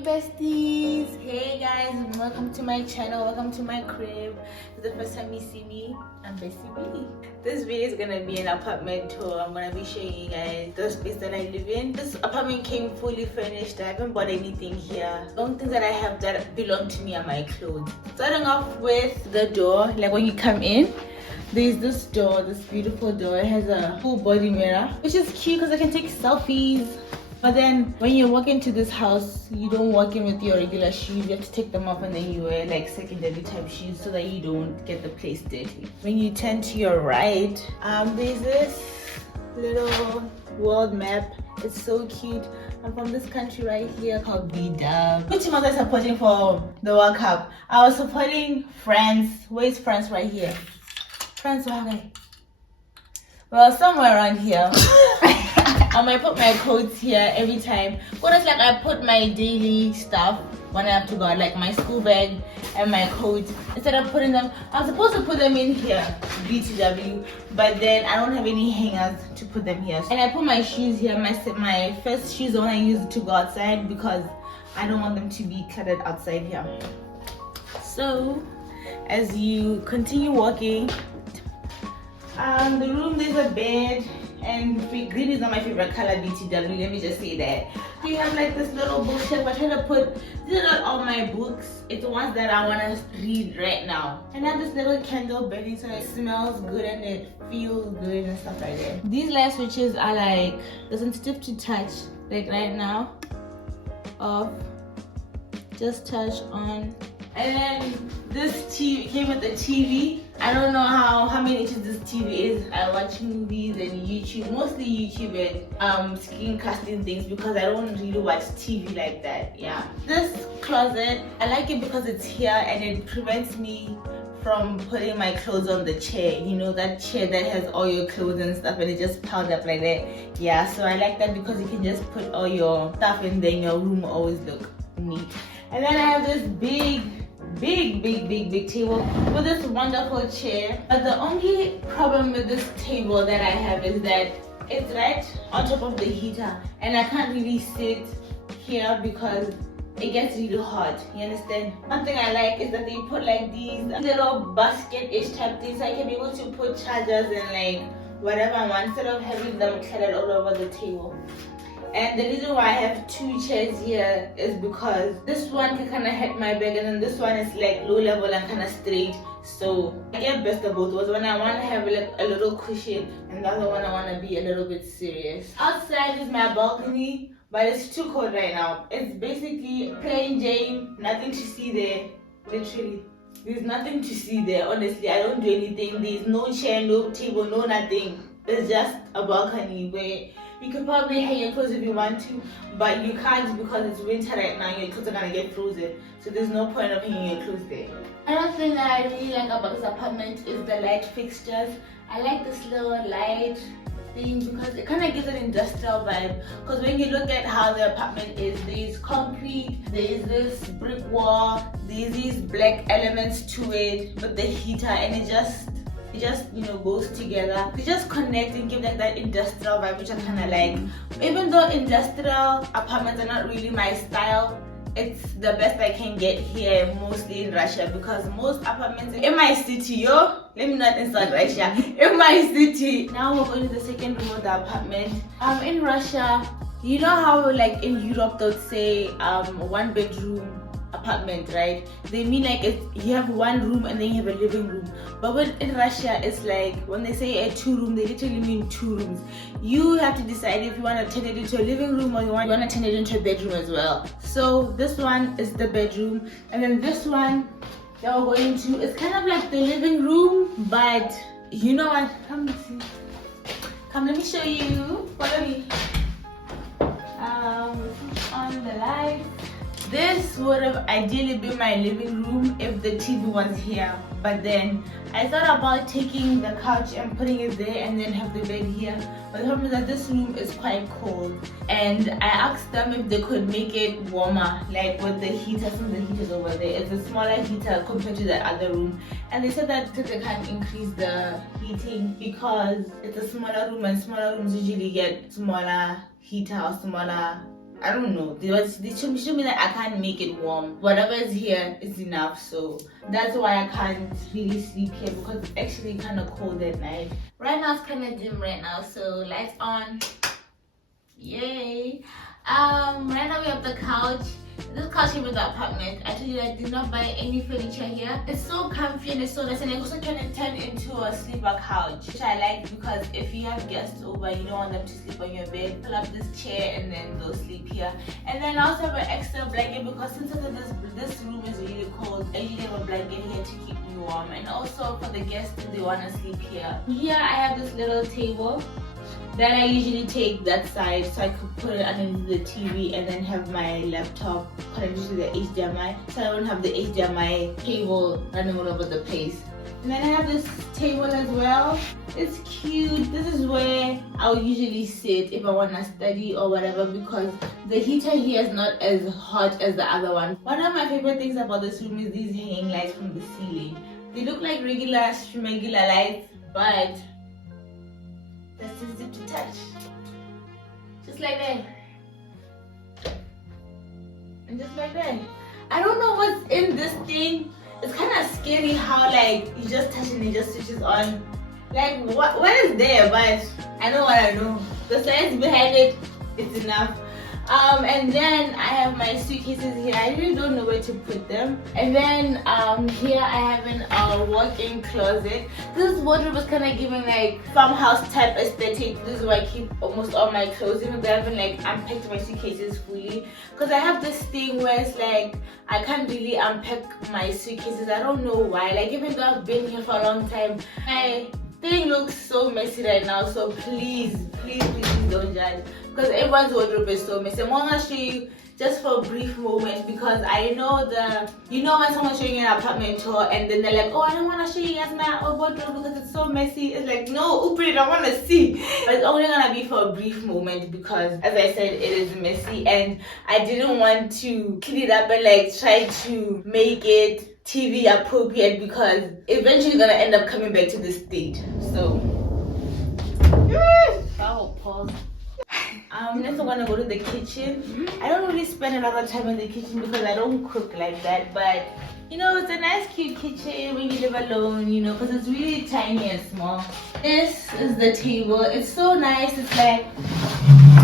besties. Hey guys, and welcome to my channel, welcome to my crib. If it's the first time you see me, I'm Bessie. This video is gonna be an apartment tour. I'm gonna be showing you guys the space that I live in. This apartment came fully furnished. I haven't bought anything here. The only things that I have that belong to me are my clothes. Starting off with the door, like when you come in, there's this door, this beautiful door. It has a full body mirror, which is cute because I can take selfies. But then when you walk into this house, you don't walk in with your regular shoes. You have to take them off and then you wear like secondary type shoes so that you don't get the place dirty. When you turn to your right, there's this little world map. It's so cute. I'm from this country right here called B-Dub. Which team was I supporting for the World Cup? I was supporting France. Where's France right here? France, okay. Well, somewhere around here. I might put my coats here every time. But it's like I put my daily stuff when I have to go out, like my school bag and my coat. Instead of putting them, I'm supposed to put them in here, BTW, but then I don't have any hangers to put them here. And I put my shoes here. My first shoes are when I use to go outside because I don't want them to be cluttered outside here. So as you continue walking, the room, there's a bed, and green is not my favorite color, BTW, let me just say that. We have like this little bookshelf. I try to put, these are not all my books, it's the ones that I want to read right now. And I have this little candle burning so it smells good and it feels good and stuff like that. These light switches are like, they're sensitive to touch, like right now, off, just touch on. And then this TV came with the TV. I don't know how many inches this TV is. I watch movies and YouTube, mostly YouTube and screencasting things because I don't really watch TV like that. Yeah. This closet, I like it because it's here and it prevents me from putting my clothes on the chair. You know, that chair that has all your clothes and stuff and it just piled up like that. Yeah, so I like that because you can just put all your stuff in there and your room will always look neat. And then I have this big table with this wonderful chair. But the only problem with this table that I have is that it's right on top of the heater and I can't really sit here because it gets really hot, you understand? One thing I like is that they put like these little basket-ish type things so I can be able to put chargers and like whatever I want instead of having them cluttered all over the table. And the reason why I have two chairs here is because this one can kind of hit my back and then this one is like low level and kind of straight. So I get best of both worlds. When I want to have like a little cushion and the other one I want to be a little bit serious. Outside is my balcony, but it's too cold right now. It's basically plain Jane, nothing to see there, literally. There's nothing to see there, honestly. I don't do anything. There's no chair, no table, no nothing. It's just a balcony where you could probably hang your clothes if you want to, but you can't because it's winter right now and your clothes are gonna get frozen. So there's no point of hanging your clothes there. Another thing that I really like about this apartment is the light fixtures. I like this little light thing because it kind of gives an industrial vibe. Because when you look at how the apartment is, there's concrete, there's this brick wall, there's these black elements to it with the heater, and it just you know goes together. They just connect and give like that industrial vibe, which I kind of like. Even though industrial apartments are not really my style, it's the best I can get here, mostly in Russia, because most apartments in my city, let me not insult Russia, in my city. Now we're going to the second room of the apartment. In Russia, you know how like in Europe they'll say 1 bedroom apartment, right? They mean like you have one room and then you have a living room. But when in Russia, it's like when they say a 2 room, they literally mean 2 rooms. You have to decide if you want to turn it into a living room or you want to turn it into a bedroom as well. So this one is the bedroom, and then this one that we're going to is kind of like the living room, but you know what? Come let me show you. Follow me. On the light. This would have ideally been my living room if the TV was here, but then I thought about taking the couch and putting it there and then have the bed here. But the problem is that this room is quite cold, and I asked them if they could make it warmer, like with the heater. Some of the heaters over there, it's a smaller heater compared to the other room, and they said that they can't increase the heating because it's a smaller room and smaller rooms usually get smaller heater or smaller I don't know. They show me that I can't make it warm. Whatever is here is enough. So that's why I can't really sleep here, because it's actually kind of cold at night. Right now it's kind of dim right now, so lights on. Yay. Right now we have the couch. This couch came with the apartment. I told you I did not buy any furniture here. It's so comfy and it's so nice, and it also can turn into a sleeper couch, which I like, because if you have guests over, you don't want them to sleep on your bed. Pull up this chair and then they'll sleep here. And then I also have an extra blanket, because since this room is really cold, I usually have a blanket here to keep me warm. And also for the guests, if they want to sleep here. Here I have this little table that I usually take that side, so I could put it underneath the TV and then have my laptop connected to the HDMI, so I don't have the HDMI cable running all over the place. And then I have this table as well. It's cute. This is where I'll usually sit if I want to study or whatever, because the heater here is not as hot as the other one. One of my favorite things about this room is these hanging lights from the ceiling. They look like regular lights, but that's easy to touch. Just like that. And just like that. I don't know what's in this thing. It's kind of scary how like you just touch it and it just switches on. Like what is there? But I know what I know. The science behind it, it's enough. And then I have my suitcases here. I really don't know where to put them. And then here I have an walk-in closet. This wardrobe is kind of giving like farmhouse type aesthetic. This is where I keep almost all my clothes, even though I haven't like unpacked my suitcases fully. Because I have this thing where it's like I can't really unpack my suitcases. I don't know why. Like even though I've been here for a long time, my thing looks so messy right now. So please don't judge, because everyone's wardrobe is so messy. I'm gonna show you just for a brief moment, because I know when someone's showing you an apartment tour and then they're like, oh, I don't want to show you guys my wardrobe because it's so messy. It's like, no, open it, I want to see. But it's only gonna be for a brief moment, because as I said, it is messy and I didn't want to clean it up and like try to make it TV appropriate, because eventually gonna end up coming back to this state. So I'll pause. Next I'm gonna go to the kitchen. I don't really spend a lot of time in the kitchen because I don't cook like that, but you know, it's a nice cute kitchen when you live alone, you know, because it's really tiny and small. This is the table. It's so nice. It's like,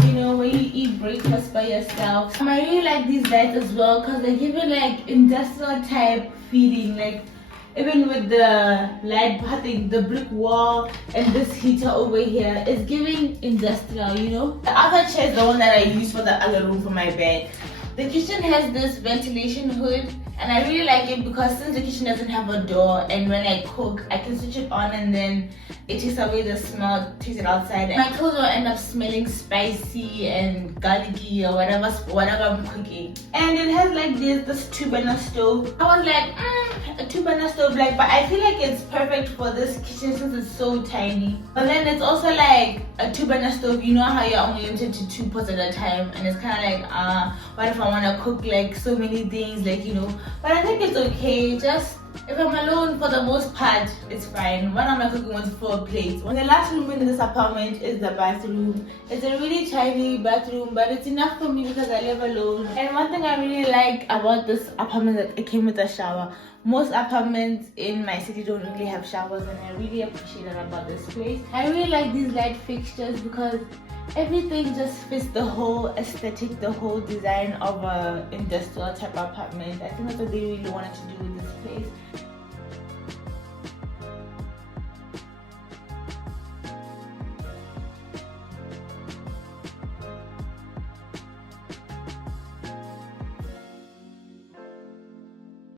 you know, when you eat breakfast by yourself. I really like these lights as well, because they give it like industrial type feeling, like even with the light pattern, the brick wall and this heater over here, it's giving industrial, you know. The other chair is the one that I use for the other room for my bed. The kitchen has this ventilation hood, and I really like it because since the kitchen doesn't have a door, and when I cook I can switch it on and then it takes away the smell, takes it outside. My clothes will end up smelling spicy and garlicky or whatever I'm cooking. And it has like this 2-burner stove. I was like, a 2-burner stove, like, but I feel like it's perfect for this kitchen since it's so tiny. But then it's also like a 2-burner stove, you know how you're only limited to 2 pots at a time, and it's kind of like, what if I want to cook like so many things, like, you know. But I think it's okay. Just if I'm alone, for the most part, it's fine. When I'm not cooking with 4 plates. The last room in this apartment is the bathroom. It's a really tiny bathroom, but it's enough for me because I live alone. And one thing I really like about this apartment, that it came with a shower. Most apartments in my city don't really have showers, and I really appreciate that about this place. I really like these light fixtures because everything just fits the whole aesthetic, the whole design of a industrial type apartment. I think that's what they really wanted to do with this place.